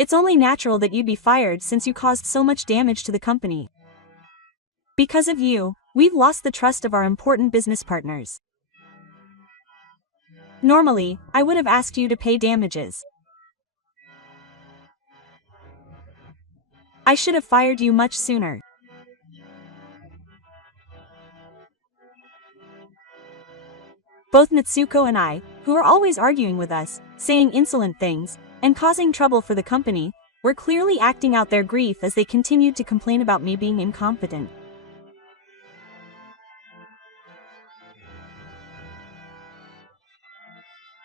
It's only natural that you'd be fired since you caused so much damage to the company. Because of you, we've lost the trust of our important business partners. Normally, I would have asked you to pay damages. I should have fired you much sooner. Both Natsuko and I, who were always arguing with us, saying insolent things, and causing trouble for the company, were clearly acting out their grief as they continued to complain about me being incompetent.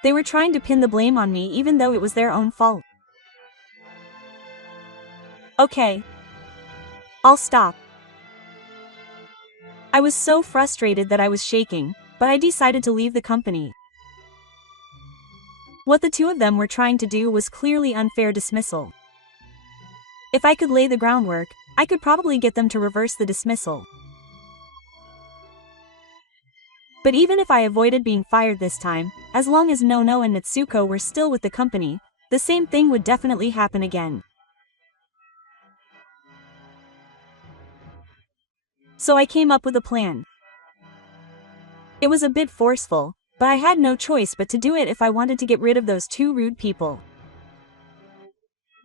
They were trying to pin the blame on me even though it was their own fault. Okay. I'll stop. I was so frustrated that I was shaking, but I decided to leave the company. What the two of them were trying to do was clearly unfair dismissal. If I could lay the groundwork, I could probably get them to reverse the dismissal. But even if I avoided being fired this time, as long as Nono and Natsuko were still with the company, the same thing would definitely happen again. So I came up with a plan. It was a bit forceful, but I had no choice but to do it if I wanted to get rid of those two rude people.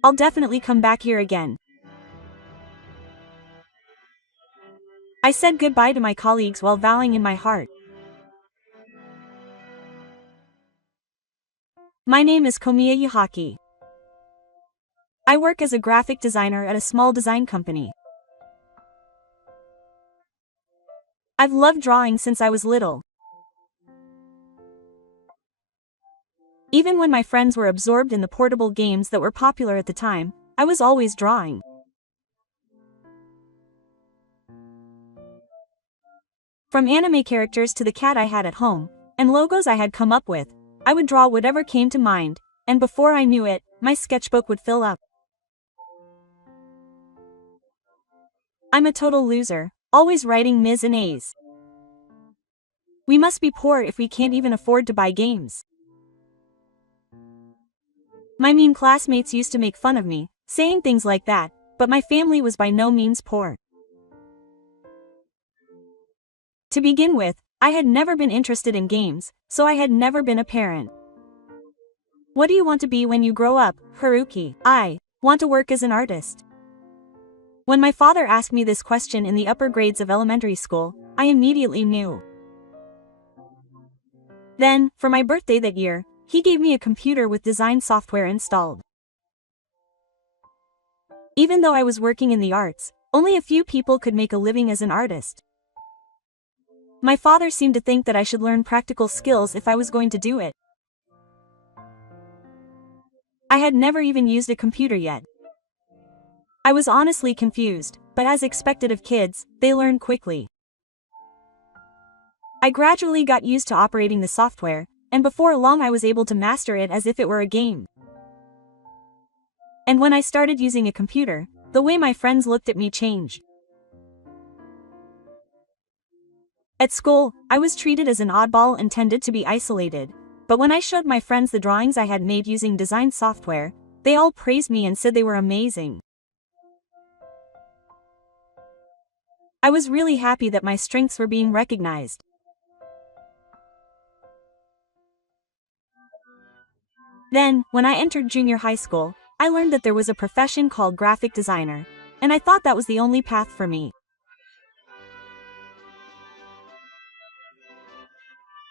I'll definitely come back here again. I said goodbye to my colleagues while vowing in my heart. My name is Komiya Yahaki. I work as a graphic designer at a small design company. I've loved drawing since I was little. Even when my friends were absorbed in the portable games that were popular at the time, I was always drawing. From anime characters to the cat I had at home, and logos I had come up with, I would draw whatever came to mind, and before I knew it, my sketchbook would fill up. I'm a total loser, always writing Ms. and A's. We must be poor if we can't even afford to buy games. My mean classmates used to make fun of me, saying things like that, but my family was by no means poor. To begin with, I had never been interested in games, so I had never been a parent. What do you want to be when you grow up, Haruki? I want to work as an artist. When my father asked me this question in the upper grades of elementary school, I immediately knew. Then, for my birthday that year, he gave me a computer with design software installed. Even though I was working in the arts, only a few people could make a living as an artist. My father seemed to think that I should learn practical skills if I was going to do it. I had never even used a computer yet. I was honestly confused, but as expected of kids, they learn quickly. I gradually got used to operating the software, and before long I was able to master it as if it were a game. And when I started using a computer, the way my friends looked at me changed. At school, I was treated as an oddball and tended to be isolated, but when I showed my friends the drawings I had made using design software, they all praised me and said they were amazing. I was really happy that my strengths were being recognized. Then, when I entered junior high school, I learned that there was a profession called graphic designer, and I thought that was the only path for me.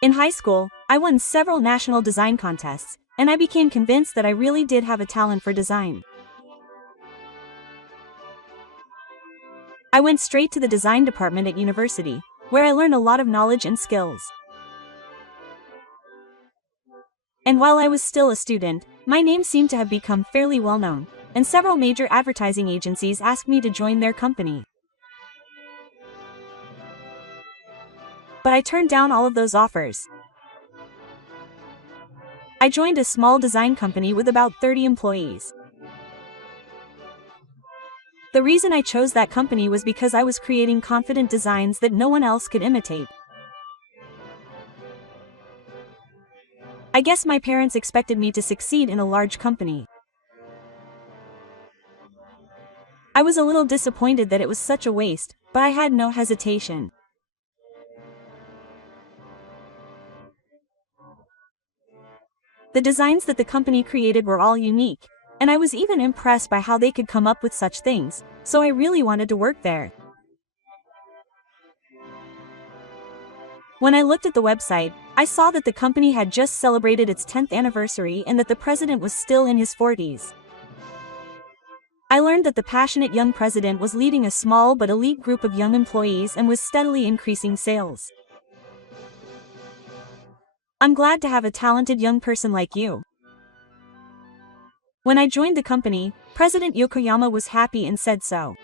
In high school, I won several national design contests, and I became convinced that I really did have a talent for design. I went straight to the design department at university, where I learned a lot of knowledge and skills. And while I was still a student, my name seemed to have become fairly well known, and several major advertising agencies asked me to join their company. But I turned down all of those offers. I joined a small design company with about 30 employees. The reason I chose that company was because I was creating confident designs that no one else could imitate. I guess my parents expected me to succeed in a large company. I was a little disappointed that it was such a waste, but I had no hesitation. The designs that the company created were all unique, and I was even impressed by how they could come up with such things, so I really wanted to work there. When I looked at the website, I saw that the company had just celebrated its 10th anniversary and that the president was still in his 40s. I learned that the passionate young president was leading a small but elite group of young employees and was steadily increasing sales. I'm glad to have a talented young person like you. When I joined the company, President Yokoyama was happy and said so.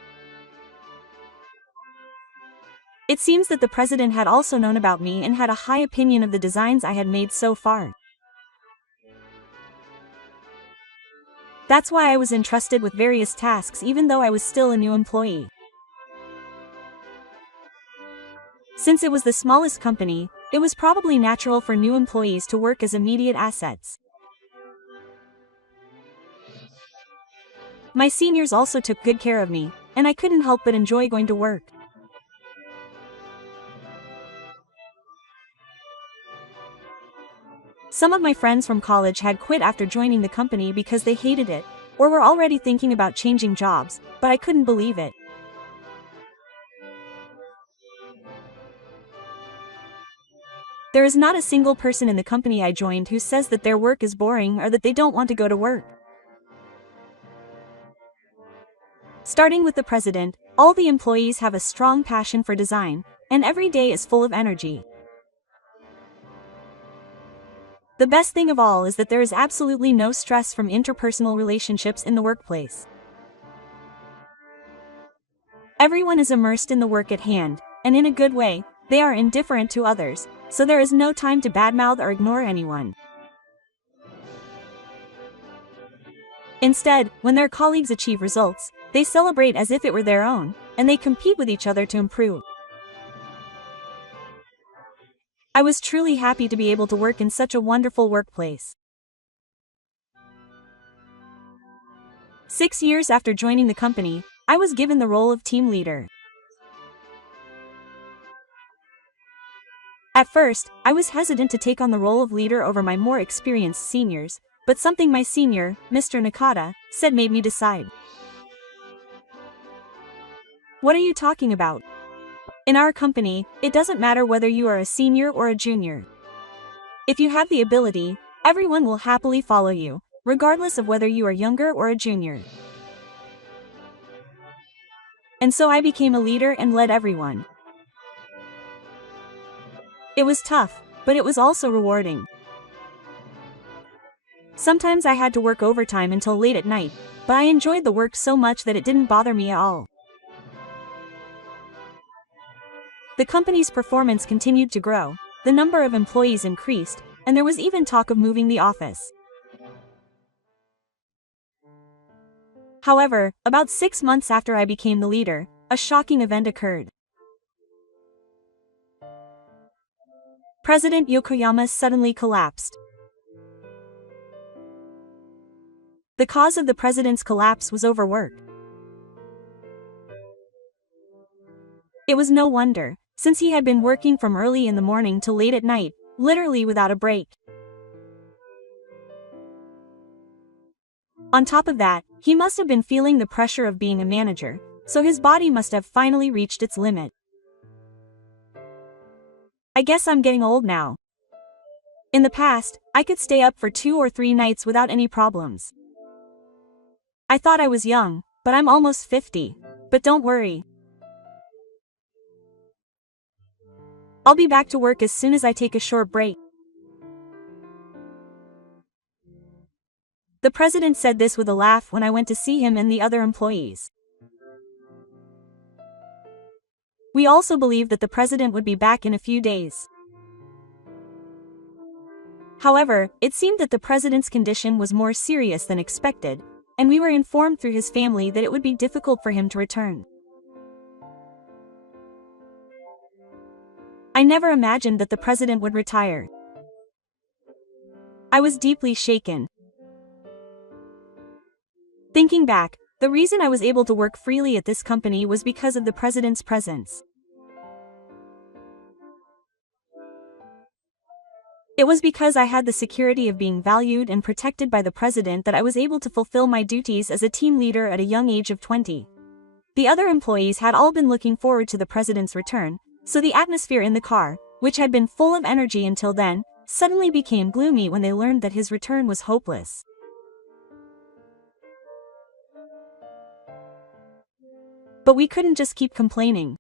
It seems that the president had also known about me and had a high opinion of the designs I had made so far. That's why I was entrusted with various tasks even though I was still a new employee. Since it was the smallest company, it was probably natural for new employees to work as immediate assets. My seniors also took good care of me, and I couldn't help but enjoy going to work. Some of my friends from college had quit after joining the company because they hated it, or were already thinking about changing jobs, but I couldn't believe it. There is not a single person in the company I joined who says that their work is boring or that they don't want to go to work. Starting with the president, all the employees have a strong passion for design, and every day is full of energy. The best thing of all is that there is absolutely no stress from interpersonal relationships in the workplace. Everyone is immersed in the work at hand, and in a good way, they are indifferent to others, so there is no time to badmouth or ignore anyone. Instead, when their colleagues achieve results, they celebrate as if it were their own, and they compete with each other to improve. I was truly happy to be able to work in such a wonderful workplace. 6 years after joining the company, I was given the role of team leader. At first, I was hesitant to take on the role of leader over my more experienced seniors, but something my senior, Mr. Nakata, said made me decide. What are you talking about? In our company, it doesn't matter whether you are a senior or a junior. If you have the ability, everyone will happily follow you, regardless of whether you are younger or a junior. And so I became a leader and led everyone. It was tough, but it was also rewarding. Sometimes I had to work overtime until late at night, but I enjoyed the work so much that it didn't bother me at all. The company's performance continued to grow, the number of employees increased, and there was even talk of moving the office. However, about 6 months after I became the leader, a shocking event occurred. President Yokoyama suddenly collapsed. The cause of the president's collapse was overwork. It was no wonder, since he had been working from early in the morning till late at night, literally without a break. On top of that, he must have been feeling the pressure of being a manager, so his body must have finally reached its limit. I guess I'm getting old now. In the past, I could stay up for 2 or 3 nights without any problems. I thought I was young, but I'm almost 50. But don't worry. I'll be back to work as soon as I take a short break. The president said this with a laugh when I went to see him and the other employees. We also believed that the president would be back in a few days. However, it seemed that the president's condition was more serious than expected, and we were informed through his family that it would be difficult for him to return. I never imagined that the president would retire. I was deeply shaken. Thinking back, The reason I was able to work freely at this company was because of the president's presence. It was because I had the security of being valued and protected by the president that I was able to fulfill my duties as a team leader at a young age of 20. The other employees had all been looking forward to the president's return, so the atmosphere in the car, which had been full of energy until then, suddenly became gloomy when they learned that his return was hopeless. But we couldn't just keep complaining.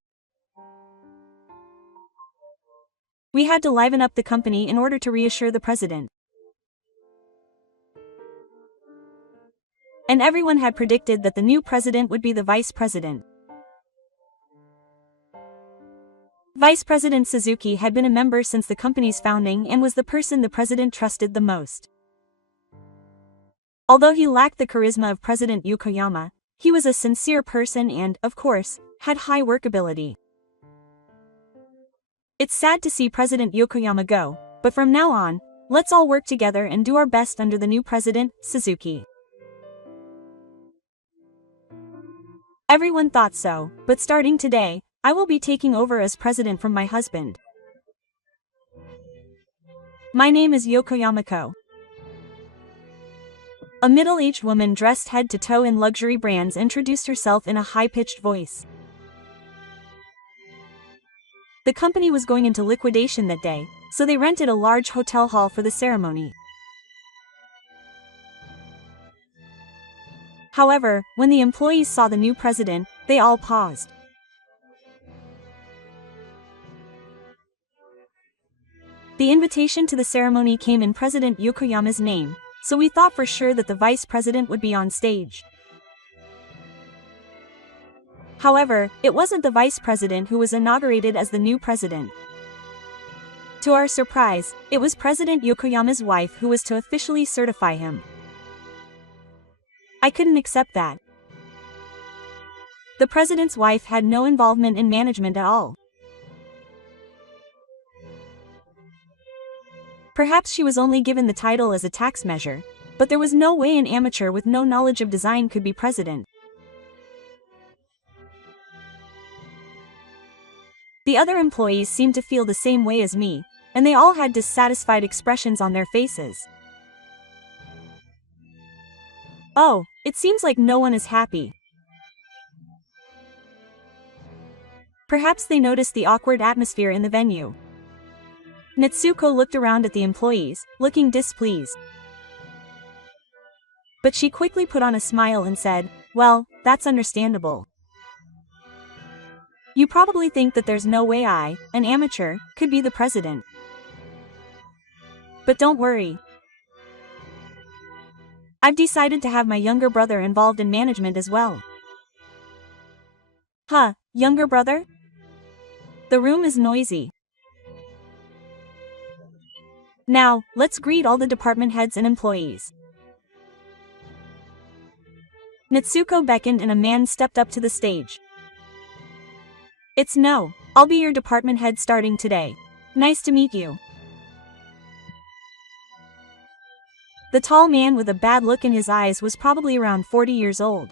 We had to liven up the company in order to reassure the president. And everyone had predicted that the new president would be the vice president. Vice President Suzuki had been a member since the company's founding and was the person the president trusted the most. Although he lacked the charisma of President Yokoyama, he was a sincere person and, of course, had high workability. It's sad to see President Yokoyama go, but from now on, let's all work together and do our best under the new president, Suzuki. Everyone thought so, but starting today, I will be taking over as president from my husband. My name is Yokoyama-ko. A middle-aged woman dressed head to toe in luxury brands introduced herself in a high-pitched voice. The company was going into liquidation that day, so they rented a large hotel hall for the ceremony. However, when the employees saw the new president, they all paused. The invitation to the ceremony came in President Yokoyama's name, so we thought for sure that the vice president would be on stage. However, it wasn't the vice president who was inaugurated as the new president. To our surprise, it was President Yokoyama's wife who was to officially certify him. I couldn't accept that. The president's wife had no involvement in management at all. Perhaps she was only given the title as a tax measure, but there was no way an amateur with no knowledge of design could be president. The other employees seemed to feel the same way as me, and they all had dissatisfied expressions on their faces. Oh, it seems like no one is happy. Perhaps they noticed the awkward atmosphere in the venue. Natsuko looked around at the employees, looking displeased. But she quickly put on a smile and said, "Well, that's understandable. You probably think that there's no way I, an amateur, could be the president. But don't worry. I've decided to have my younger brother involved in management as well." Huh, younger brother? The room is noisy. Now, let's greet all the department heads and employees. Natsuko beckoned and a man stepped up to the stage. "It's No. I'll be your department head starting today. Nice to meet you." The tall man with a bad look in his eyes was probably around 40 years old.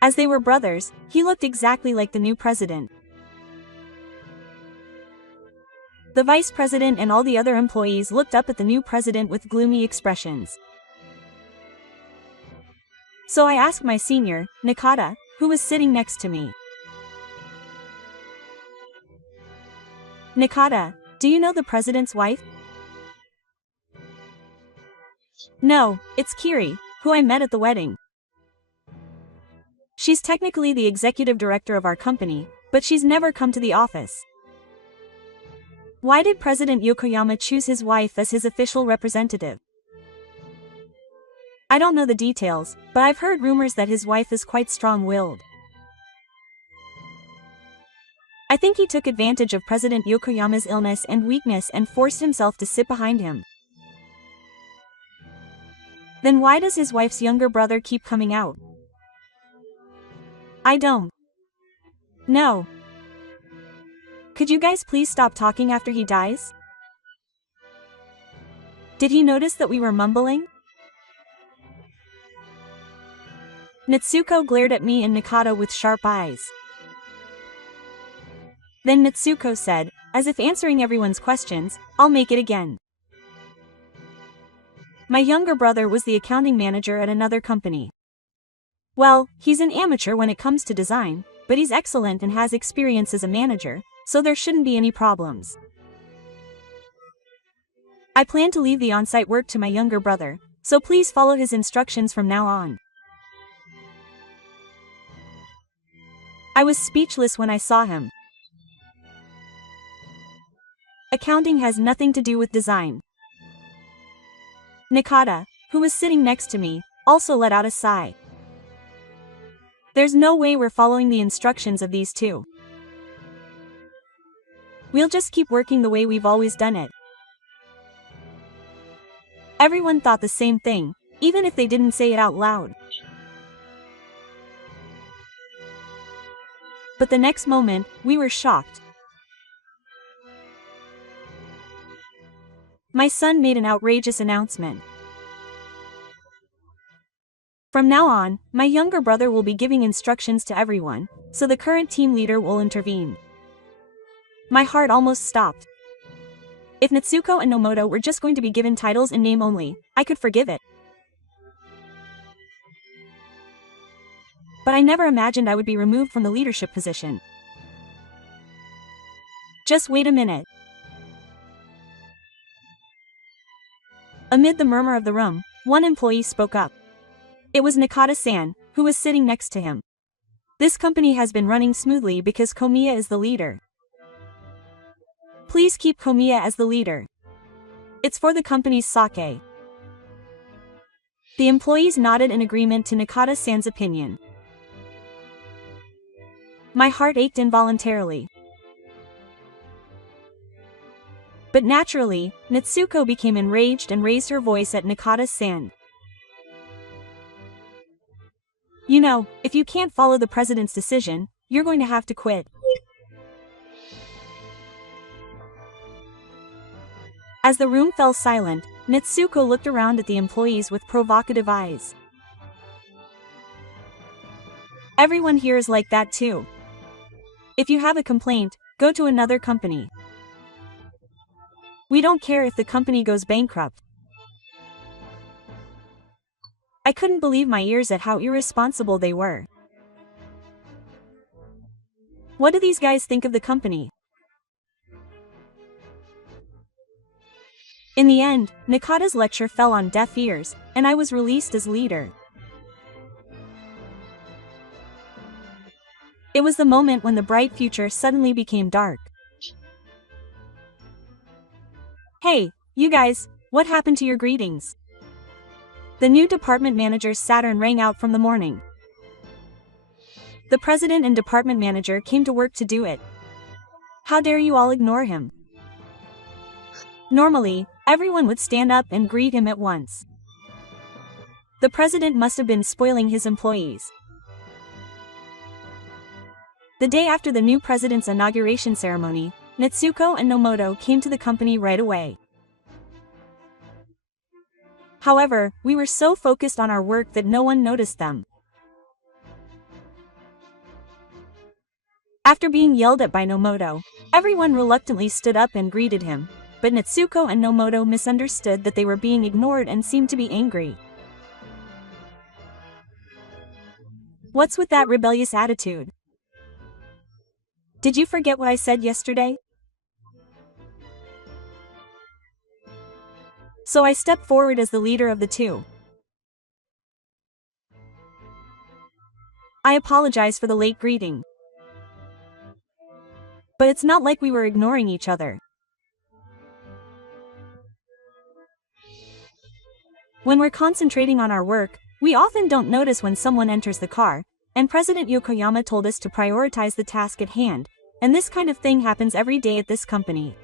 As they were brothers, he looked exactly like the new president. The vice president and all the other employees looked up at the new president with gloomy expressions. So I asked my senior, Nakata, who was sitting next to me. "Nakata, do you know the president's wife?" "No, it's Kiri, who I met at the wedding. She's technically the executive director of our company, but she's never come to the office." Why did President Yokoyama choose his wife as his official representative? I don't know the details, but I've heard rumors that his wife is quite strong-willed. I think he took advantage of President Yokoyama's illness and weakness and forced himself to sit behind him. Then why does his wife's younger brother keep coming out? I don't know. Could you guys please stop talking after he dies? Did he notice that we were mumbling? Natsuko glared at me and Nakata with sharp eyes. Then Natsuko said, as if answering everyone's questions, "I'll make it again." My younger brother was the accounting manager at another company. Well, he's an amateur when it comes to design, but he's excellent and has experience as a manager, so there shouldn't be any problems. I plan to leave the on-site work to my younger brother, so please follow his instructions from now on. I was speechless when I saw him. Accounting has nothing to do with design. Nakata, who was sitting next to me, also let out a sigh. There's no way we're following the instructions of these two. We'll just keep working the way we've always done it. Everyone thought the same thing, even if they didn't say it out loud. But the next moment, we were shocked. My son made an outrageous announcement. From now on, my younger brother will be giving instructions to everyone, so the current team leader will intervene. My heart almost stopped. If Natsuko and Nomoto were just going to be given titles in name only, I could forgive it. But I never imagined I would be removed from the leadership position. Just wait a minute. Amid the murmur of the room, one employee spoke up. It was Nakata-san, who was sitting next to him. This company has been running smoothly because Komiya is the leader. Please keep Komiya as the leader. It's for the company's sake. The employees nodded in agreement to Nakata-san's opinion. My heart ached involuntarily. But naturally, Natsuko became enraged and raised her voice at Nakata-san. You know, if you can't follow the president's decision, you're going to have to quit. As the room fell silent, Natsuko looked around at the employees with provocative eyes. Everyone here is like that too. If you have a complaint, go to another company. We don't care if the company goes bankrupt. I couldn't believe my ears at how irresponsible they were. What do these guys think of the company? In the end, Nakata's lecture fell on deaf ears, and I was released as leader. It was the moment when the bright future suddenly became dark. Hey, you guys, what happened to your greetings? The new department manager's Saturn rang out from the morning. The president and department manager came to work to do it. How dare you all ignore him? Normally, everyone would stand up and greet him at once. The president must have been spoiling his employees. The day after the new president's inauguration ceremony, Natsuko and Nomoto came to the company right away. However, we were so focused on our work that no one noticed them. After being yelled at by Nomoto, everyone reluctantly stood up and greeted him, but Natsuko and Nomoto misunderstood that they were being ignored and seemed to be angry. What's with that rebellious attitude? Did you forget what I said yesterday? So I stepped forward as the leader of the two. I apologize for the late greeting. But it's not like we were ignoring each other. When we're concentrating on our work, we often don't notice when someone enters the car, and President Yokoyama told us to prioritize the task at hand, and this kind of thing happens every day at this company.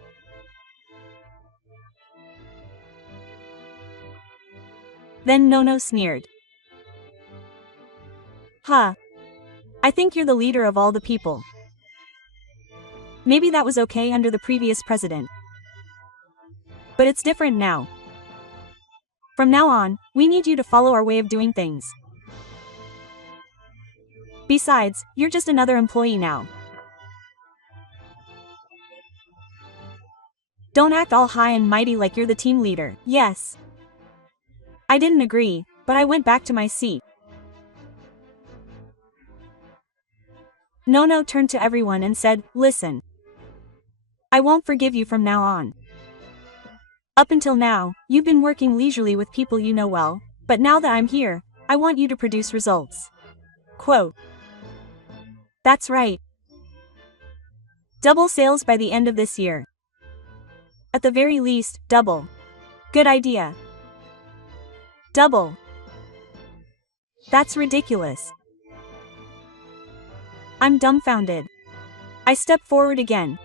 Then Nono sneered. Huh. I think you're the leader of all the people. Maybe that was okay under the previous president. But it's different now. From now on, we need you to follow our way of doing things. Besides, you're just another employee now. Don't act all high and mighty like you're the team leader. Yes. I didn't agree, but I went back to my seat. Nono turned to everyone and said, "Listen. I won't forgive you from now on. Up until now, you've been working leisurely with people you know well, but now that I'm here, I want you to produce results." Quote. That's right. Double sales by the end of this year. At the very least, double. Good idea. Double. That's ridiculous. I'm dumbfounded. I step forward again.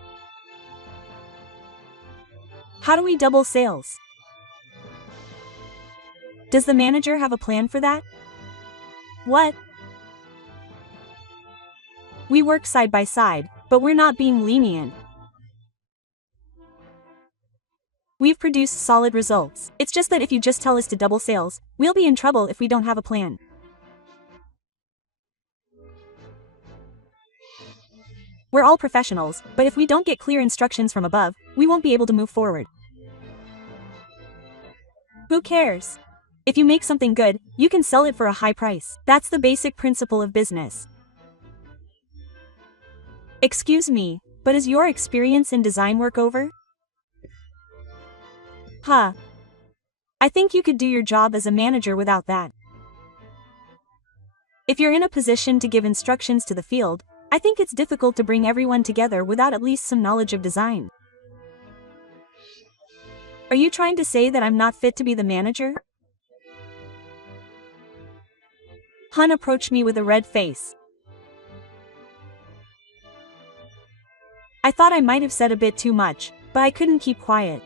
How do we double sales? Does the manager have a plan for that? What? We work side by side, but we're not being lenient. We've produced solid results. It's just that if you just tell us to double sales, we'll be in trouble if we don't have a plan. We're all professionals, but if we don't get clear instructions from above, we won't be able to move forward. Who cares? If you make something good, you can sell it for a high price. That's the basic principle of business. Excuse me, but is your experience in design work over? Huh. I think you could do your job as a manager without that. If you're in a position to give instructions to the field, I think it's difficult to bring everyone together without at least some knowledge of design. Are you trying to say that I'm not fit to be the manager? Hun approached me with a red face. I thought I might have said a bit too much, but I couldn't keep quiet.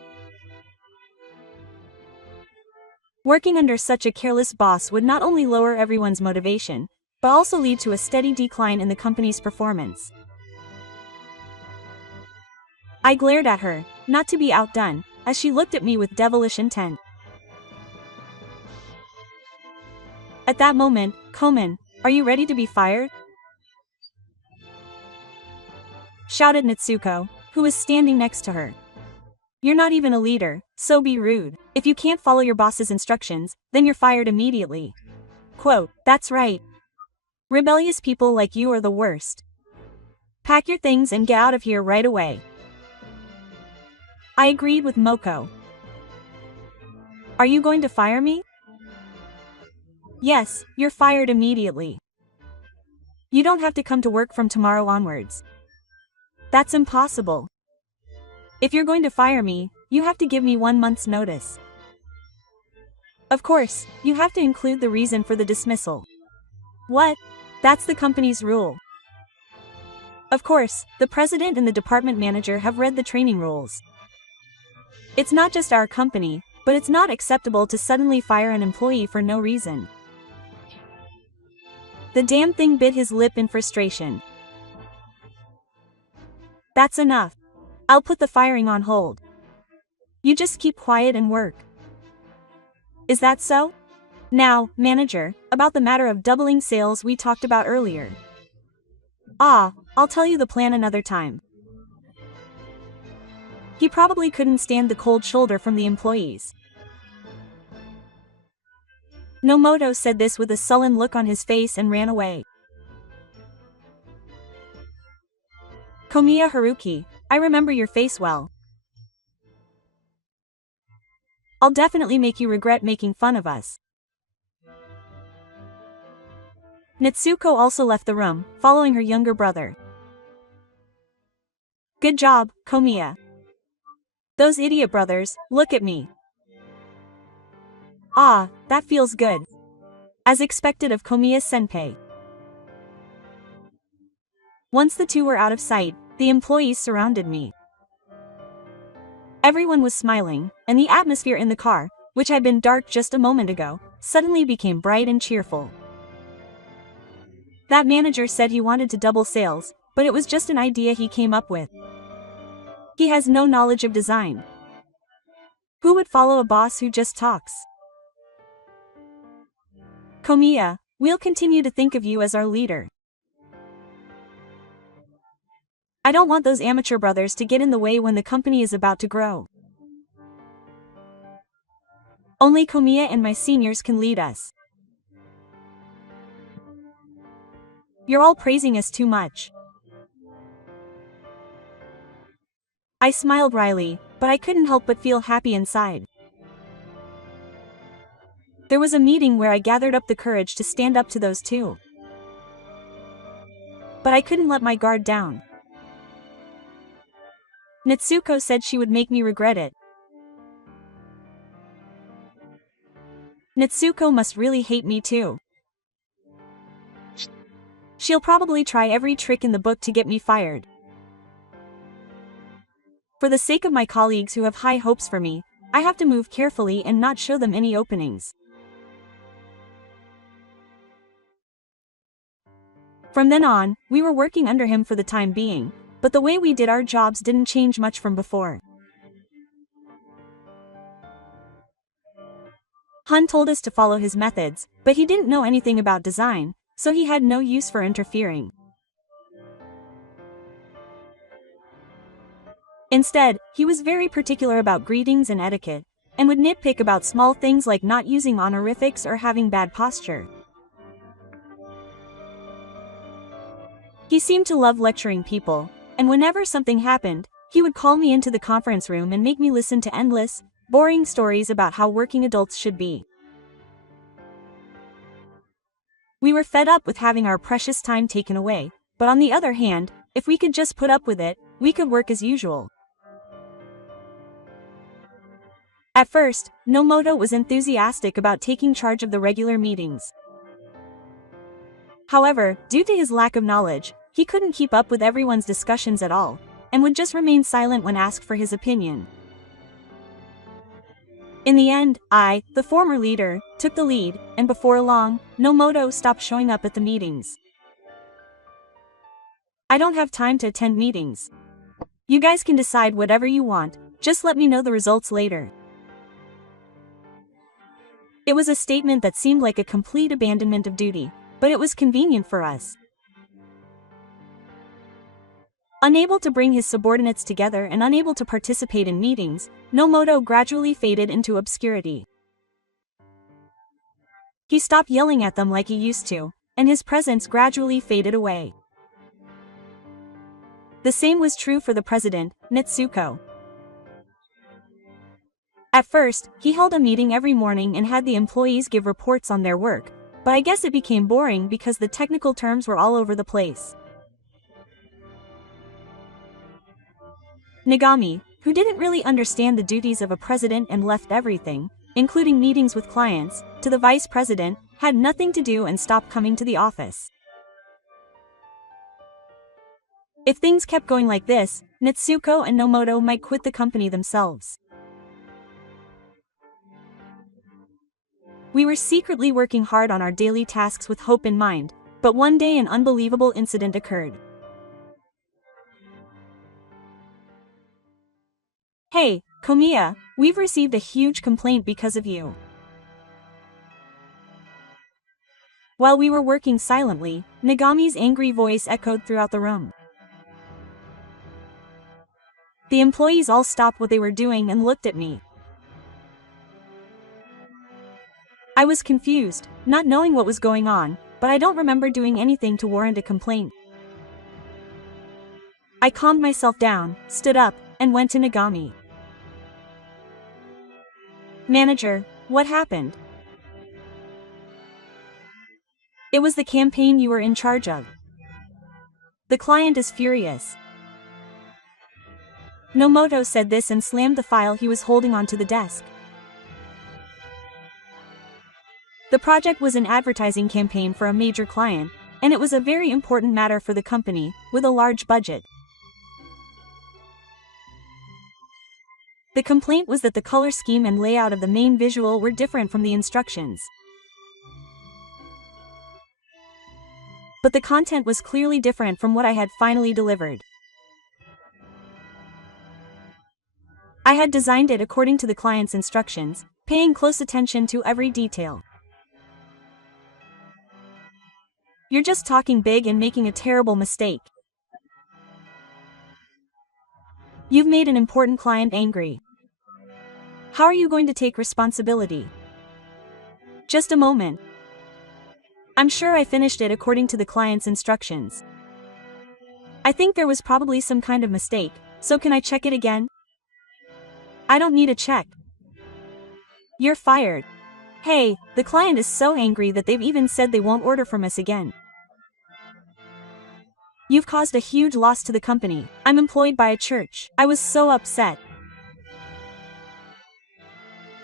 Working under such a careless boss would not only lower everyone's motivation, but also lead to a steady decline in the company's performance. I glared at her, not to be outdone, as she looked at me with devilish intent. At that moment, "Komen, are you ready to be fired?" shouted Natsuko, who was standing next to her. You're not even a leader, so be rude. If you can't follow your boss's instructions, then you're fired immediately. Quote, that's right. Rebellious people like you are the worst. Pack your things and get out of here right away. I agreed with Moko. Are you going to fire me? Yes, you're fired immediately. You don't have to come to work from tomorrow onwards. That's impossible. If you're going to fire me, you have to give me 1 month's notice. Of course, you have to include the reason for the dismissal. What? That's the company's rule. Of course, the president and the department manager have read the training rules. It's not just our company, but it's not acceptable to suddenly fire an employee for no reason. The damn thing bit his lip in frustration. That's enough. I'll put the firing on hold. You just keep quiet and work. Is that so? Now, manager, about the matter of doubling sales we talked about earlier. I'll tell you the plan another time. He probably couldn't stand the cold shoulder from the employees. Nomoto said this with a sullen look on his face and ran away. Komiya Haruki, I remember your face well. I'll definitely make you regret making fun of us. Natsuko also left the room, following her younger brother. Good job, Komiya. Those idiot brothers, look at me. That feels good. As expected of Komiya-senpai. Once the two were out of sight, the employees surrounded me. Everyone was smiling, and the atmosphere in the car, which had been dark just a moment ago, suddenly became bright and cheerful. That manager said he wanted to double sales, but it was just an idea he came up with. He has no knowledge of design. Who would follow a boss who just talks? Komiya, we'll continue to think of you as our leader. I don't want those amateur brothers to get in the way when the company is about to grow. Only Komiya and my seniors can lead us. You're all praising us too much. I smiled wryly, but I couldn't help but feel happy inside. There was a meeting where I gathered up the courage to stand up to those two. But I couldn't let my guard down. Natsuko said she would make me regret it. Natsuko must really hate me too. She'll probably try every trick in the book to get me fired. For the sake of my colleagues who have high hopes for me, I have to move carefully and not show them any openings. From then on, we were working under him for the time being, but the way we did our jobs didn't change much from before. Hun told us to follow his methods, but he didn't know anything about design, so he had no use for interfering. Instead, he was very particular about greetings and etiquette, and would nitpick about small things like not using honorifics or having bad posture. He seemed to love lecturing people, and whenever something happened, he would call me into the conference room and make me listen to endless, boring stories about how working adults should be. We were fed up with having our precious time taken away, but on the other hand, if we could just put up with it, we could work as usual. At first, Nomoto was enthusiastic about taking charge of the regular meetings. However, due to his lack of knowledge, he couldn't keep up with everyone's discussions at all, and would just remain silent when asked for his opinion. In the end, I, the former leader, took the lead, and before long, Nomoto stopped showing up at the meetings. I don't have time to attend meetings. You guys can decide whatever you want, just let me know the results later. It was a statement that seemed like a complete abandonment of duty, but it was convenient for us. Unable to bring his subordinates together and unable to participate in meetings, Nomoto gradually faded into obscurity. He stopped yelling at them like he used to, and his presence gradually faded away. The same was true for the president, Natsuko. At first, he held a meeting every morning and had the employees give reports on their work, but I guess it became boring because the technical terms were all over the place. Nagami, who didn't really understand the duties of a president and left everything, including meetings with clients, to the vice president, had nothing to do and stopped coming to the office. If things kept going like this, Natsuko and Nomoto might quit the company themselves. We were secretly working hard on our daily tasks with hope in mind, but one day an unbelievable incident occurred. Hey, Komiya, we've received a huge complaint because of you. While we were working silently, Nagami's angry voice echoed throughout the room. The employees all stopped what they were doing and looked at me. I was confused, not knowing what was going on, but I don't remember doing anything to warrant a complaint. I calmed myself down, stood up, and went to Nagami. Manager, what happened? It was the campaign you were in charge of. The client is furious. Nomoto said this and slammed the file he was holding onto the desk. The project was an advertising campaign for a major client, and it was a very important matter for the company, with a large budget. The complaint was that the color scheme and layout of the main visual were different from the instructions. But the content was clearly different from what I had finally delivered. I had designed it according to the client's instructions, paying close attention to every detail. You're just talking big and making a terrible mistake. You've made an important client angry. How are you going to take responsibility? Just a moment. I'm sure I finished it according to the client's instructions. I think there was probably some kind of mistake, so can I check it again? I don't need a check. You're fired. Hey, the client is so angry that they've even said they won't order from us again. You've caused a huge loss to the company. I'm employed by a church. I was so upset.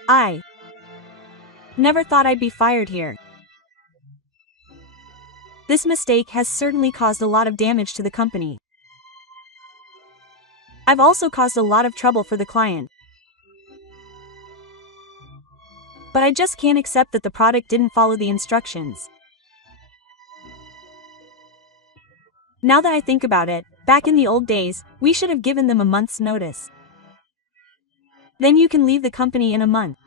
I never thought I'd be fired here. This mistake has certainly caused a lot of damage to the company. I've also caused a lot of trouble for the client. But I just can't accept that the product didn't follow the instructions. Now that I think about it, back in the old days, we should have given them a month's notice. Then you can leave the company in a month.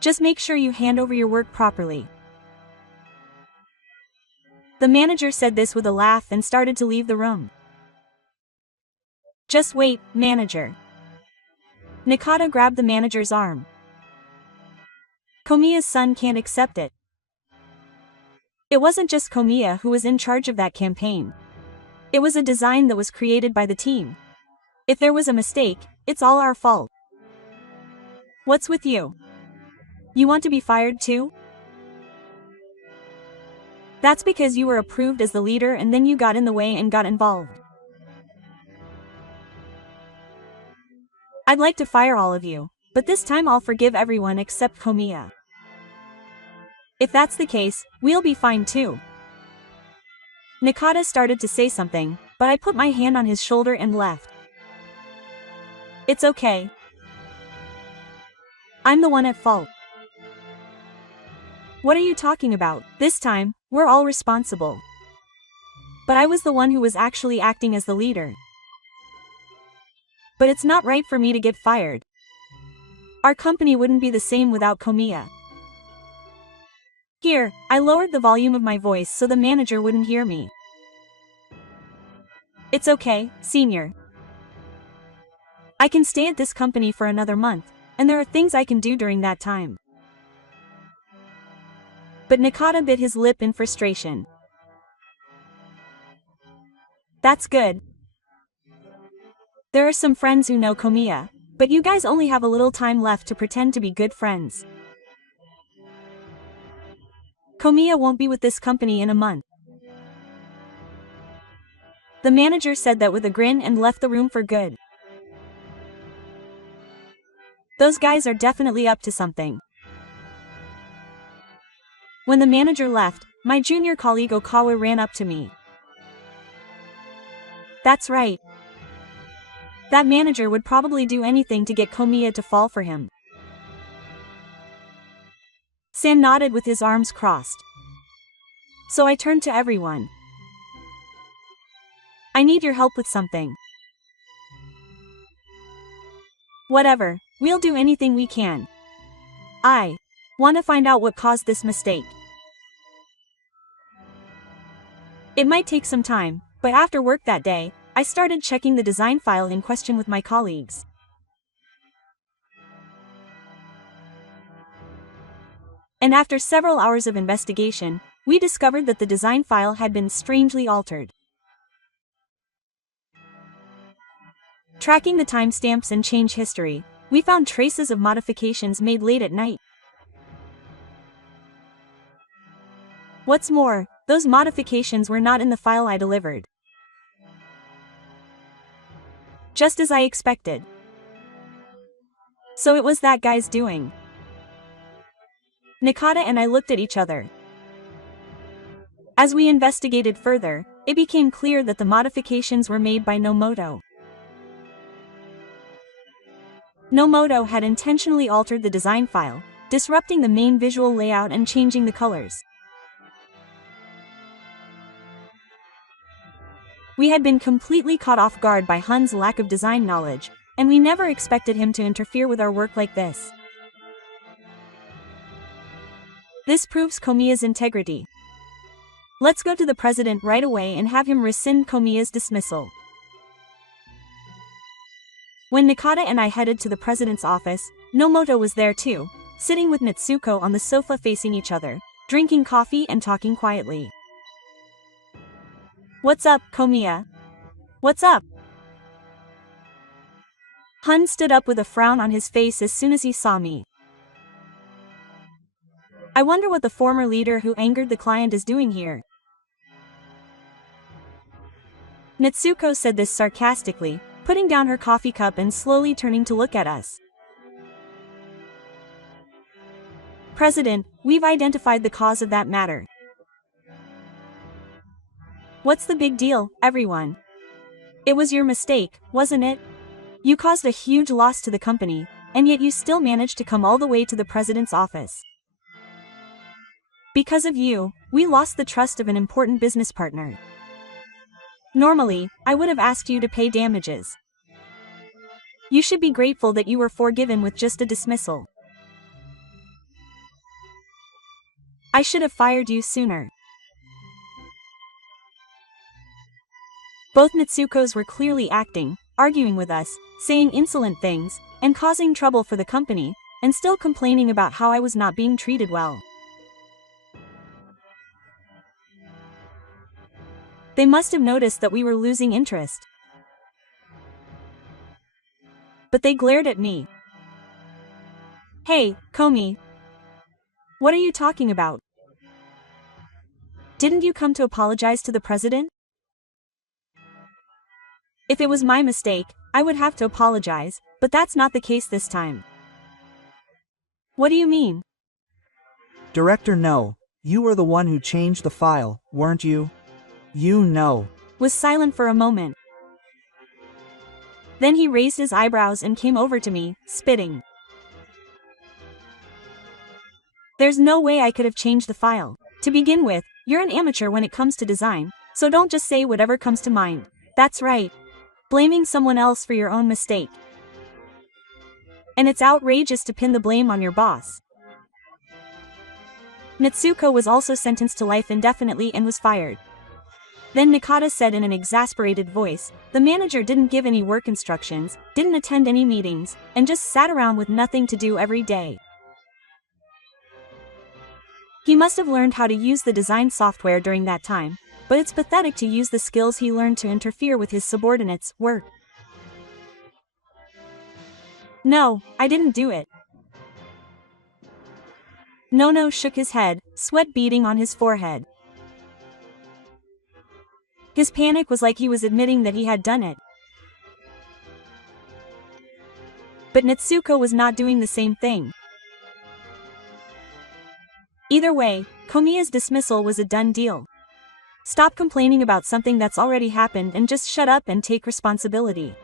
Just make sure you hand over your work properly. The manager said this with a laugh and started to leave the room. Just wait, manager. Nakata grabbed the manager's arm. Komiya's son can't accept it. It wasn't just Komiya who was in charge of that campaign. It was a design that was created by the team. If there was a mistake, it's all our fault. What's with you? You want to be fired too? That's because you were approved as the leader and then you got in the way and got involved. I'd like to fire all of you, but this time I'll forgive everyone except Komiya. If that's the case, we'll be fine too. Nakata started to say something, but I put my hand on his shoulder and left. It's okay. I'm the one at fault. What are you talking about? This time, we're all responsible. But I was the one who was actually acting as the leader. But it's not right for me to get fired. Our company wouldn't be the same without Komiya. Here, I lowered the volume of my voice so the manager wouldn't hear me. It's okay, senior. I can stay at this company for another month, and there are things I can do during that time. But Nakata bit his lip in frustration. That's good. There are some friends who know Komiya, but you guys only have a little time left to pretend to be good friends. Komiya won't be with this company in a month. The manager said that with a grin and left the room for good. Those guys are definitely up to something. When the manager left, my junior colleague Okawa ran up to me. That's right. That manager would probably do anything to get Komiya to fall for him. San nodded with his arms crossed. So I turned to everyone. I need your help with something. Whatever, we'll do anything we can. I want to find out what caused this mistake. It might take some time, but after work that day, I started checking the design file in question with my colleagues. And after several hours of investigation, we discovered that the design file had been strangely altered. Tracking the timestamps and change history, we found traces of modifications made late at night. What's more, those modifications were not in the file I delivered. Just as I expected. So it was that guy's doing. Nakata and I looked at each other. As we investigated further, it became clear that the modifications were made by Nomoto. Nomoto had intentionally altered the design file, disrupting the main visual layout and changing the colors. We had been completely caught off guard by Hun's lack of design knowledge, and we never expected him to interfere with our work like this. This proves Komiya's integrity. Let's go to the president right away and have him rescind Komiya's dismissal. When Nakata and I headed to the president's office, Nomoto was there too, sitting with Natsuko on the sofa facing each other, drinking coffee and talking quietly. "What's up, Komiya? What's up?" Hun stood up with a frown on his face as soon as he saw me. "I wonder what the former leader who angered the client is doing here." Natsuko said this sarcastically, putting down her coffee cup and slowly turning to look at us. "President, we've identified the cause of that matter." "What's the big deal, everyone? It was your mistake, wasn't it? You caused a huge loss to the company, and yet you still managed to come all the way to the president's office. Because of you, we lost the trust of an important business partner. Normally, I would have asked you to pay damages. You should be grateful that you were forgiven with just a dismissal. I should have fired you sooner." Both Natsukos were clearly acting, arguing with us, saying insolent things, and causing trouble for the company, and still complaining about how I was not being treated well. They must have noticed that we were losing interest. But they glared at me. "Hey, Komi. What are you talking about? Didn't you come to apologize to the president?" "If it was my mistake, I would have to apologize, but that's not the case this time." "What do you mean?" Director, no. You were the one who changed the file, weren't you? You know. Was silent for a moment. Then he raised his eyebrows and came over to me, spitting. "There's no way I could have changed the file. To begin with, you're an amateur when it comes to design, so don't just say whatever comes to mind. That's right. Blaming someone else for your own mistake. And it's outrageous to pin the blame on your boss." Natsuko was also sentenced to life indefinitely and was fired. Then Nakata said in an exasperated voice, "The manager didn't give any work instructions, didn't attend any meetings, and just sat around with nothing to do every day. He must have learned how to use the design software during that time, but it's pathetic to use the skills he learned to interfere with his subordinates' work." "No, I didn't do it." Nono shook his head, sweat beading on his forehead. His panic was like he was admitting that he had done it. But Natsuko was not doing the same thing. Either way, Komiya's dismissal was a done deal. Stop complaining about something that's already happened and just shut up and take responsibility.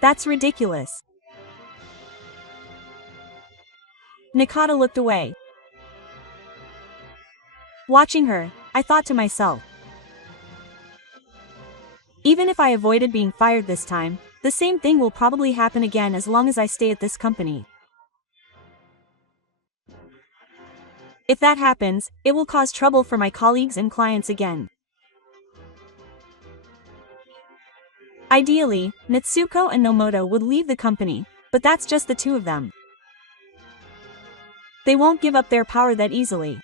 That's ridiculous. Nakata looked away. Watching her, I thought to myself, even if I avoided being fired this time, the same thing will probably happen again as long as I stay at this company. If that happens, it will cause trouble for my colleagues and clients again. Ideally, Natsuko and Nomoto would leave the company, but that's just the two of them. They won't give up their power that easily.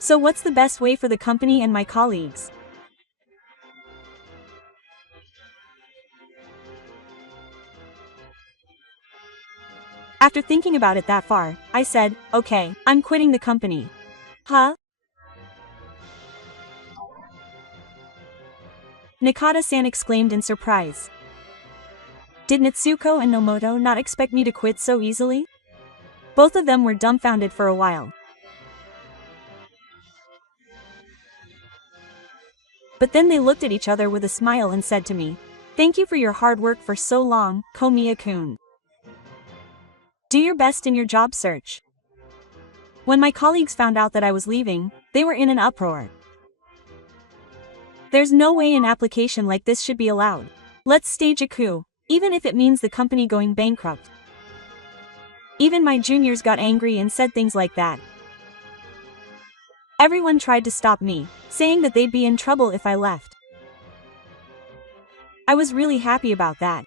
So what's the best way for the company and my colleagues? After thinking about it that far, I said, "Okay, I'm quitting the company." "Huh?" Nakata-san exclaimed in surprise. Did Natsuko and Nomoto not expect me to quit so easily? Both of them were dumbfounded for a while. But then they looked at each other with a smile and said to me, "Thank you for your hard work for so long, Komiya-kun. Do your best in your job search." When my colleagues found out that I was leaving, they were in an uproar. There's no way an application like this should be allowed. Let's stage a coup, even if it means the company going bankrupt. Even my juniors got angry and said things like that. Everyone tried to stop me, saying that they'd be in trouble if I left. I was really happy about that.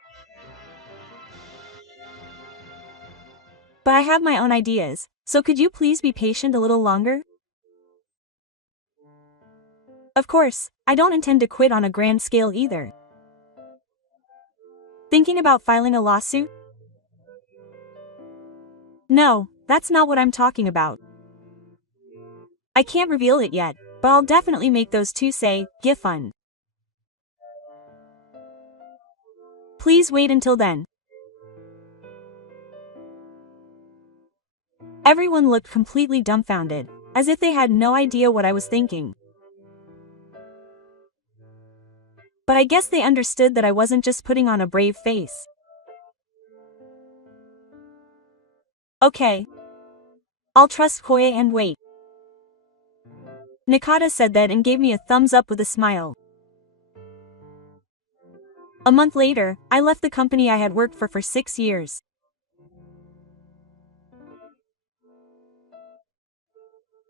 But I have my own ideas, so could you please be patient a little longer? Of course, I don't intend to quit on a grand scale either. Thinking about filing a lawsuit? No, that's not what I'm talking about. I can't reveal it yet, but I'll definitely make those two say, "Get fun." Please wait until then. Everyone looked completely dumbfounded, as if they had no idea what I was thinking. But I guess they understood that I wasn't just putting on a brave face. Okay. I'll trust Koye and wait. Nakata said that and gave me a thumbs up with a smile. A month later, I left the company I had worked for 6 years.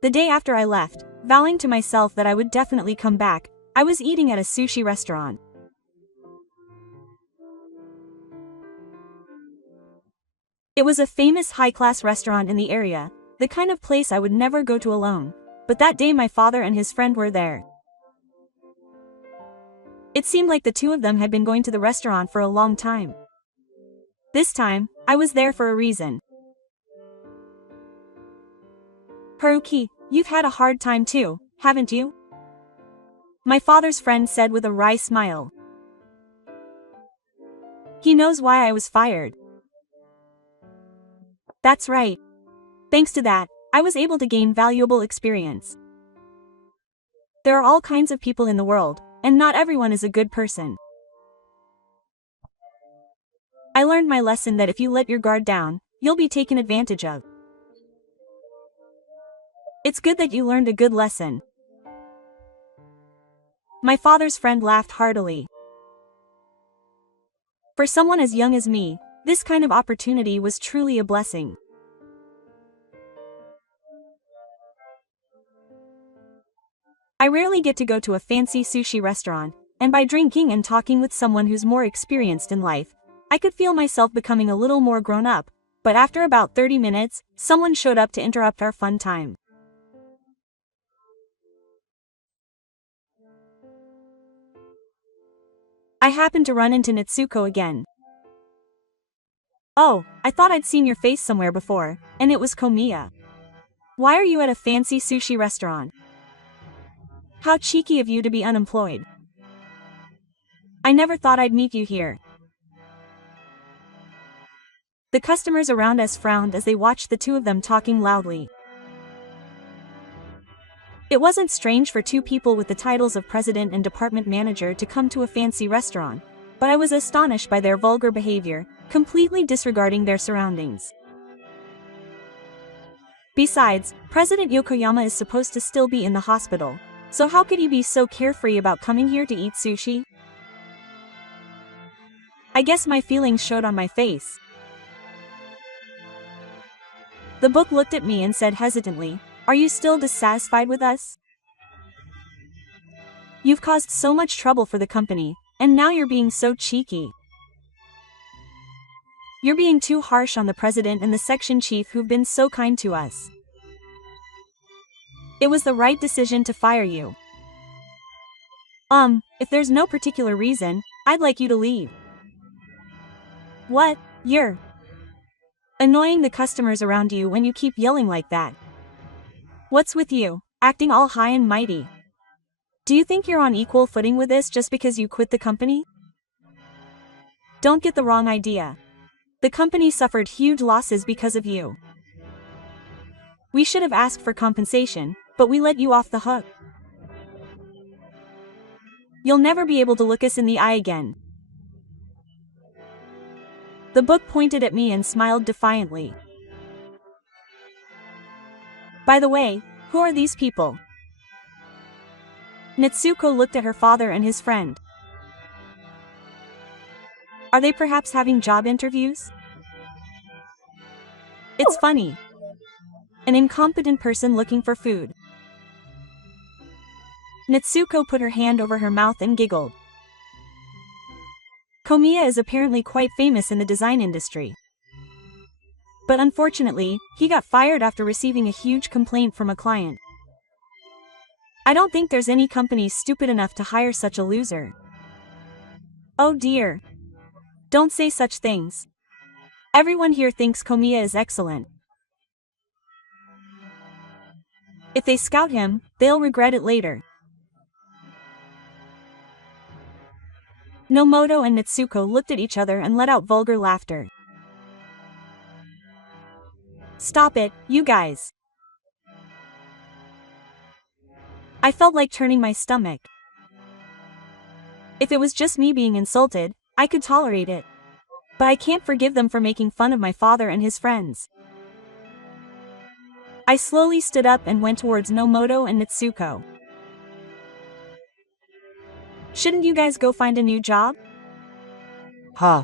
The day after I left, vowing to myself that I would definitely come back, I was eating at a sushi restaurant. It was a famous high-class restaurant in the area, the kind of place I would never go to alone, but that day my father and his friend were there. It seemed like the two of them had been going to the restaurant for a long time. This time, I was there for a reason. Haruki, you've had a hard time too, haven't you? My father's friend said with a wry smile. He knows why I was fired. That's right. Thanks to that, I was able to gain valuable experience. There are all kinds of people in the world, and not everyone is a good person. I learned my lesson that if you let your guard down, you'll be taken advantage of. It's good that you learned a good lesson. My father's friend laughed heartily. For someone as young as me, this kind of opportunity was truly a blessing. I rarely get to go to a fancy sushi restaurant, and by drinking and talking with someone who's more experienced in life, I could feel myself becoming a little more grown up, but after about 30 minutes, someone showed up to interrupt our fun time. I happened to run into Natsuko again. Oh, I thought I'd seen your face somewhere before, and it was Komiya. Why are you at a fancy sushi restaurant? How cheeky of you to be unemployed. I never thought I'd meet you here. The customers around us frowned as they watched the two of them talking loudly. It wasn't strange for two people with the titles of president and department manager to come to a fancy restaurant, but I was astonished by their vulgar behavior, completely disregarding their surroundings. Besides, President Yokoyama is supposed to still be in the hospital, so how could he be so carefree about coming here to eat sushi? I guess my feelings showed on my face. The book looked at me and said hesitantly, "Are you still dissatisfied with us? You've caused so much trouble for the company, and now you're being so cheeky. You're being too harsh on the president and the section chief who've been so kind to us. It was the right decision to fire you. If there's no particular reason, I'd like you to leave." What? You're annoying the customers around you when you keep yelling like that. What's with you, acting all high and mighty? Do you think you're on equal footing with this just because you quit the company? Don't get the wrong idea. The company suffered huge losses because of you. We should have asked for compensation, but we let you off the hook. You'll never be able to look us in the eye again. The book pointed at me and smiled defiantly. By the way, who are these people? Natsuko looked at her father and his friend. Are they perhaps having job interviews? It's funny. An incompetent person looking for food. Natsuko put her hand over her mouth and giggled. Komiya is apparently quite famous in the design industry. But unfortunately, he got fired after receiving a huge complaint from a client. I don't think there's any company stupid enough to hire such a loser. Oh dear. Don't say such things. Everyone here thinks Komiya is excellent. If they scout him, they'll regret it later. Nomoto and Natsuko looked at each other and let out vulgar laughter. Stop it, you guys. I felt like turning my stomach. If it was just me being insulted, I could tolerate it. But I can't forgive them for making fun of my father and his friends. I slowly stood up and went towards Nomoto and Natsuko. Shouldn't you guys go find a new job? Huh.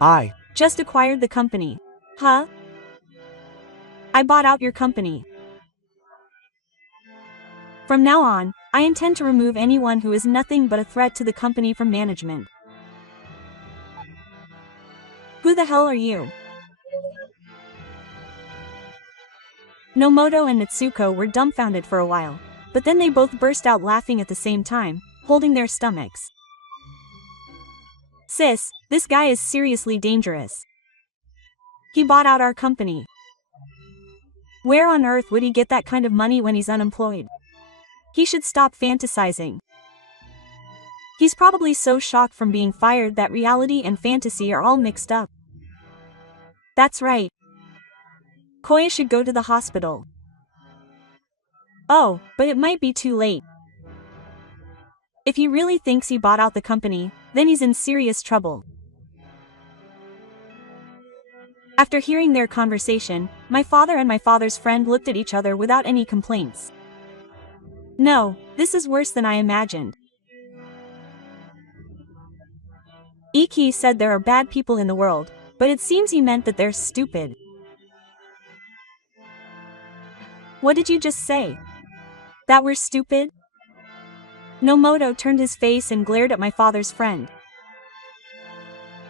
I Just acquired the company. Huh? I bought out your company. From now on, I intend to remove anyone who is nothing but a threat to the company from management. Who the hell are you? Nomoto and Natsuko were dumbfounded for a while, but then they both burst out laughing at the same time, holding their stomachs. Sis, this guy is seriously dangerous. He bought out our company. Where on earth would he get that kind of money when he's unemployed? He should stop fantasizing. He's probably so shocked from being fired that reality and fantasy are all mixed up. That's right. Koya should go to the hospital. Oh, but it might be too late. If he really thinks he bought out the company, then he's in serious trouble. After hearing their conversation, my father and my father's friend looked at each other without any complaints. No, this is worse than I imagined. Iki said there are bad people in the world, but it seems he meant that they're stupid. What did you just say? That we're stupid? Nomoto turned his face and glared at my father's friend.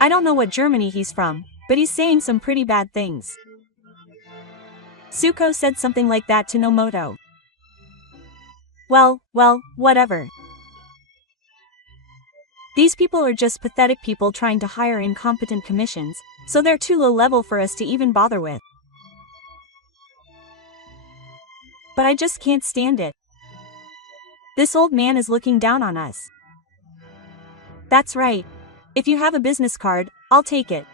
I don't know what Germany he's from, but he's saying some pretty bad things. Tsuko said something like that to Nomoto. Well, whatever. These people are just pathetic people trying to hire incompetent commissions, so they're too low level for us to even bother with. But I just can't stand it. This old man is looking down on us. That's right. If you have a business card, I'll take it.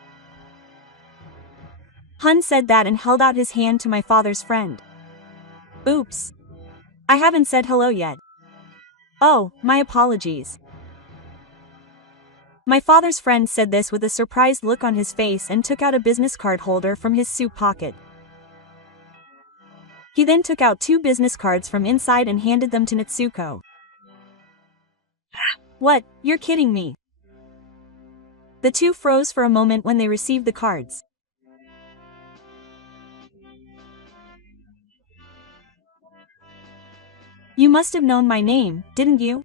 Hun said that and held out his hand to my father's friend. Oops. I haven't said hello yet. Oh, my apologies. My father's friend said this with a surprised look on his face and took out a business card holder from his suit pocket. He then took out 2 business cards from inside and handed them to Natsuko. What, you're kidding me? The two froze for a moment when they received the cards. You must have known my name, didn't you?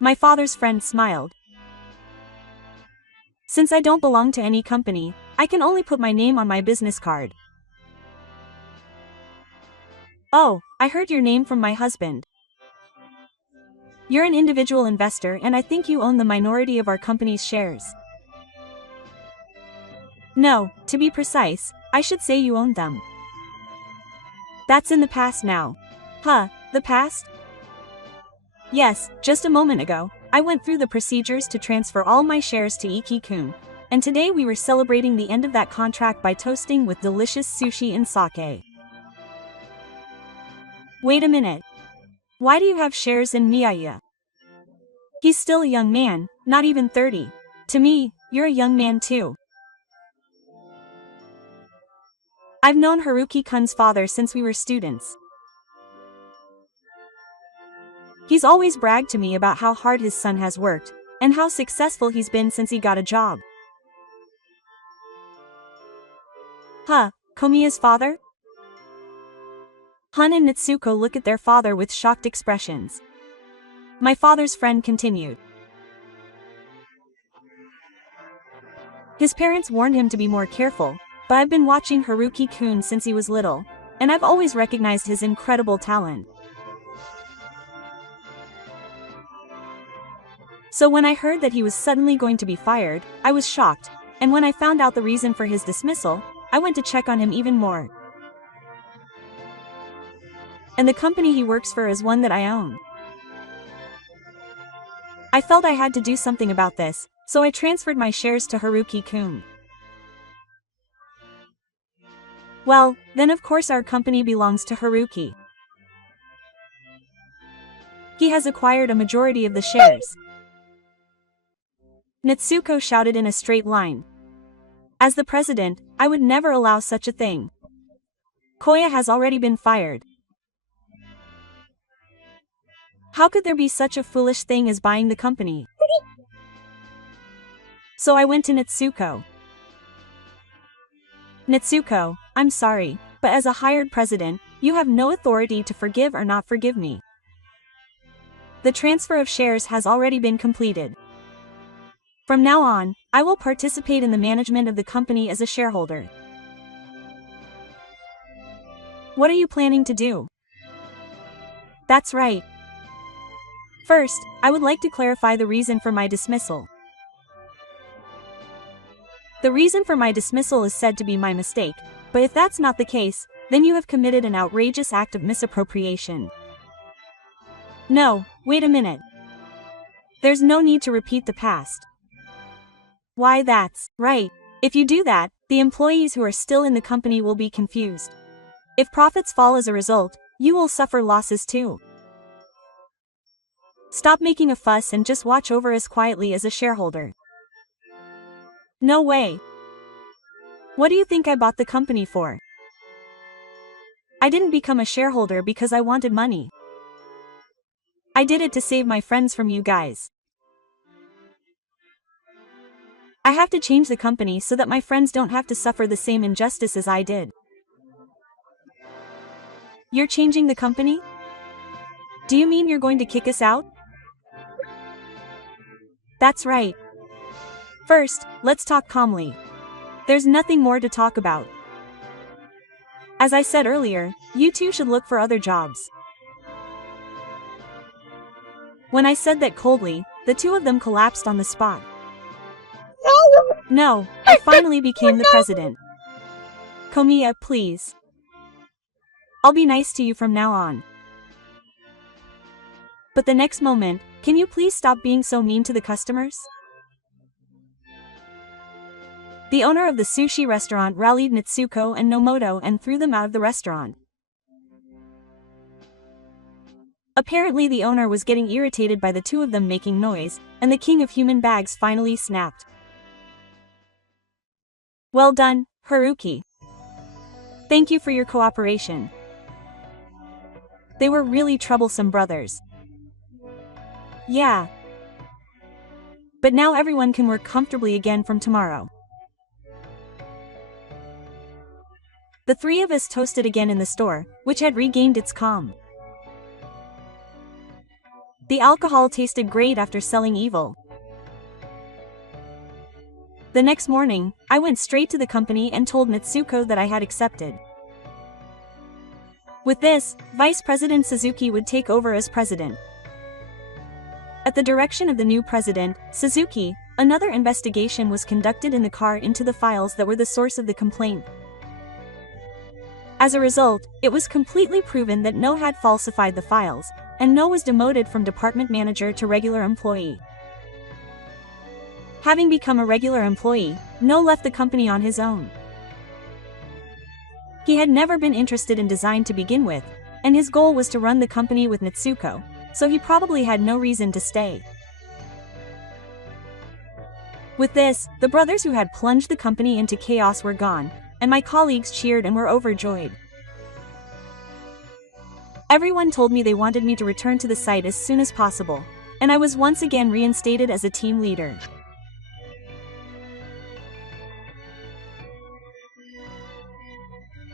My father's friend smiled. Since I don't belong to any company, I can only put my name on my business card. Oh, I heard your name from my husband. You're an individual investor and I think you own the minority of our company's shares. No, to be precise, I should say you own them. That's in the past now. Huh, the past? Yes, just a moment ago, I went through the procedures to transfer all my shares to Iki-kun, and today we were celebrating the end of that contract by toasting with delicious sushi and sake. Wait a minute. Why do you have shares in Miyaya? He's still a young man, not even 30. To me, you're a young man too. I've known Haruki-kun's father since we were students. He's always bragged to me about how hard his son has worked, and how successful he's been since he got a job. Huh, Komiya's father? Hun and Natsuko look at their father with shocked expressions. my father's friend continued. His parents warned him to be more careful, but I've been watching Haruki-kun since he was little, and I've always recognized his incredible talent. So when I heard that he was suddenly going to be fired, I was shocked, and when I found out the reason for his dismissal, I went to check on him even more. And the company he works for is one that I own. I felt I had to do something about this, so I transferred my shares to Haruki-kun. Well, then of course our company belongs to Haruki. He has acquired a majority of the shares. Natsuko shouted in a straight line. As the president, I would never allow such a thing. Koya has already been fired. How could there be such a foolish thing as buying the company? So I went to Natsuko. Natsuko, I'm sorry, but as a hired president, you have no authority to forgive or not forgive me. The transfer of shares has already been completed. From now on, I will participate in the management of the company as a shareholder. What are you planning to do? That's right. First, I would like to clarify the reason for my dismissal. The reason for my dismissal is said to be my mistake, but if that's not the case, then you have committed an outrageous act of misappropriation. No, wait a minute. There's no need to repeat the past. Why, that's right. If you do that, the employees who are still in the company will be confused. If profits fall as a result, you will suffer losses too. Stop making a fuss and just watch over us quietly as a shareholder. No way. What do you think I bought the company for? I didn't become a shareholder because I wanted money. I did it to save my friends from you guys. I have to change the company so that my friends don't have to suffer the same injustice as I did. You're changing the company? Do you mean you're going to kick us out? That's right. First, let's talk calmly. There's nothing more to talk about. As I said earlier, you two should look for other jobs. When I said that coldly, the two of them collapsed on the spot. No, I finally became the president. Komiya, please. I'll be nice to you from now on. But the next moment, can you please stop being so mean to the customers? The owner of the sushi restaurant rallied Natsuko and Nomoto and threw them out of the restaurant. Apparently the owner was getting irritated by the two of them making noise, and the king of human bags finally snapped. Well done, Haruki. Thank you for your cooperation. They were really troublesome brothers. Yeah. But now everyone can work comfortably again from tomorrow. The three of us toasted again in the store, which had regained its calm. The alcohol tasted great after selling evil. The next morning, I went straight to the company and told Natsuko that I had accepted. With this, Vice President Suzuki would take over as president. At the direction of the new president, Suzuki, another investigation was conducted in the car into the files that were the source of the complaint. As a result, it was completely proven that No had falsified the files, and No was demoted from department manager to regular employee. Having become a regular employee, No left the company on his own. He had never been interested in design to begin with, and his goal was to run the company with Natsuko, so he probably had no reason to stay. With this, the brothers who had plunged the company into chaos were gone, and my colleagues cheered and were overjoyed. Everyone told me they wanted me to return to the site as soon as possible, and I was once again reinstated as a team leader.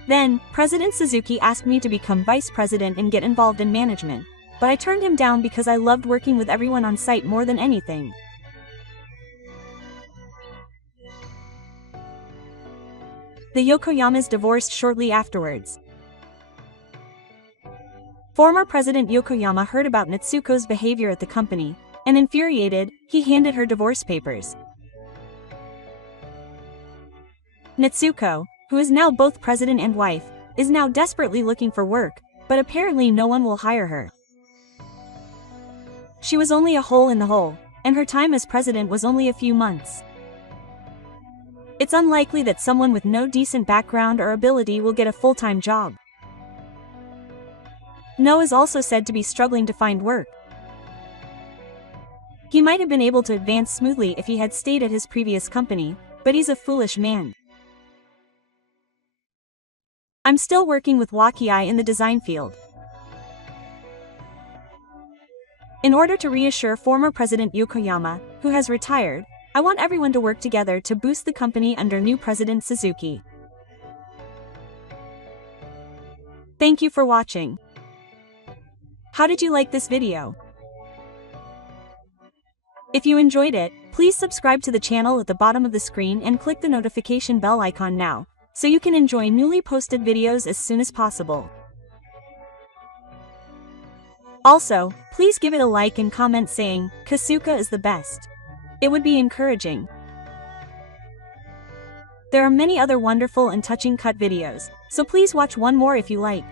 Then, President Suzuki asked me to become vice president and get involved in management, but I turned him down because I loved working with everyone on site more than anything. The Yokoyamas divorced shortly afterwards. Former President Yokoyama heard about Natsuko's behavior at the company, and infuriated, he handed her divorce papers. Natsuko, who is now both president and wife, is now desperately looking for work, but apparently no one will hire her. She was only a hole in the hole, and her time as president was only a few months. It's unlikely that someone with no decent background or ability will get a full-time job. No is also said to be struggling to find work. He might have been able to advance smoothly if he had stayed at his previous company, but he's a foolish man. I'm still working with Wakiai in the design field. In order to reassure former President Yokoyama, who has retired, I want everyone to work together to boost the company under new President Suzuki. Thank you for watching. How did you like this video? If you enjoyed it, please subscribe to the channel at the bottom of the screen and click the notification bell icon now, so you can enjoy newly posted videos as soon as possible. Also, please give it a like and comment saying, "Kasuka is the best." It would be encouraging. There are many other wonderful and touching cut videos, so please watch one more if you like.